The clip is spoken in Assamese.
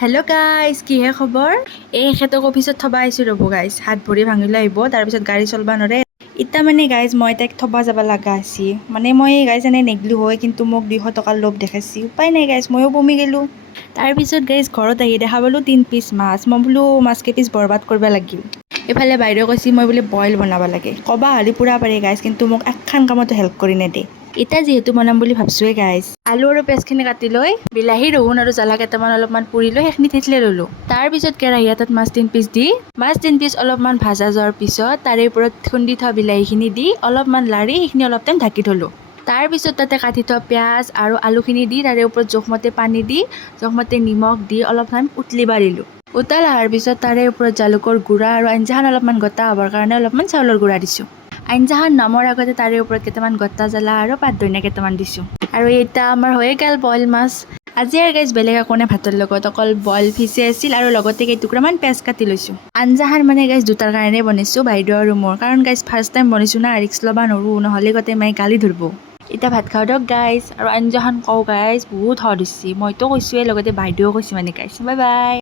হেল্ল' গাইজ, কিহে খবৰ? এখেতক অফিচত থবা আহিছোঁ ৰ'ব গাইজ। হাত ভৰি ভাঙিলৈ আহিব, তাৰপিছত গাড়ী চলবা নৰে। ইতা মানে গাইজ মই তাইক থবা যাব লগা আছিল। মানে মই গাইজ এনে নেগলো হয়, কিন্তু মোক 200 টকাৰ লোভ দেখাইছি। উপায় নাই গাইজ, ময়ো বমি গেলোঁ। তাৰপিছত গাইজ ঘৰত আহি দেখা পালোঁ 3 পিচ মাছ। মই বোলো মাছ কেইপিচ বৰবাদ কৰিব লাগিল। এইফালে বাইদেউ কৈছি মই বোলে বইল বনাব লাগে। কবা হালি পুৰা পাৰি গাইজ, কিন্তু মোক একখান কামতো হেল্প কৰি নেদে। এতিয়া যিহেতু বনাম বুলি ভাবছোৱে গাইজ, আলু আৰু পেষ্টখিনি কাটি লৈ বিলাহী, ৰহুন আৰু জ্বালা কেইটামান অলপমান পুৰি লৈ সেইখিনি থেতলি ল'লোঁ। তাৰপিছত কেৰাহী এটাত মাছ 3 পিচ দি মাছ 3 পিচ অলপমান ভাজা যোৱাৰ পিছত তাৰে ওপৰত খুন্দি থোৱা বিলাহীখিনি দি অলপমান লাৰি সেইখিনি অলপ টাইম ঢাকি থলোঁ। তাৰপিছত তাতে কাটি থোৱা পিঁয়াজ আৰু আলুখিনি দি তাৰে ওপৰত জোখমতে পানী দি জোখমতে নিমখ দি অলপ টাইম উতলিবা দিলোঁ। উতাল অহাৰ পিছত তাৰে ওপৰত জালুকৰ গুড়া আৰু আঞ্জাখন অলপমান গোটা হ'বৰ কাৰণে অলপমান চাউলৰ গুড়া দিছোঁ। আঞ্জাখন নামৰ আগতে তাৰে ওপৰত কেইটামান গোটা জ্বালা আৰু পাত ধনিয়া কেইটামান দিছোঁ। আৰু এতিয়া আমাৰ হৈয়ে গ'ল বইল মাছ। আজি আৰু গাইজ বেলেগ একো নাই ভাতৰ লগত, অকল বইল ফিছে আছিল আৰু লগতে কেইটুকুৰামান পিঁয়াজ কাটি লৈছোঁ। আঞ্জাখন মানে গাইজ দুটাৰ কাৰণে বনাইছোঁ, বাইদেউ আৰু মোৰ। কাৰণ গাইজ ফাৰ্ষ্ট টাইম বনাইছোঁ না, ৰিস্ক ল'বা নোৱাৰোঁ, নহ'লে গোটেই মায়ে গালি ধৰিব। এতিয়া ভাত খাওঁ দিয়ক গাইজ। আৰু আঞ্জাখন কওঁ গাইজ বহুত সোৱাদ হৈছে। মইতো কৈছোঁৱে, লগতে বাইদেউও কৈছে মানে গাইজ। Bye bye.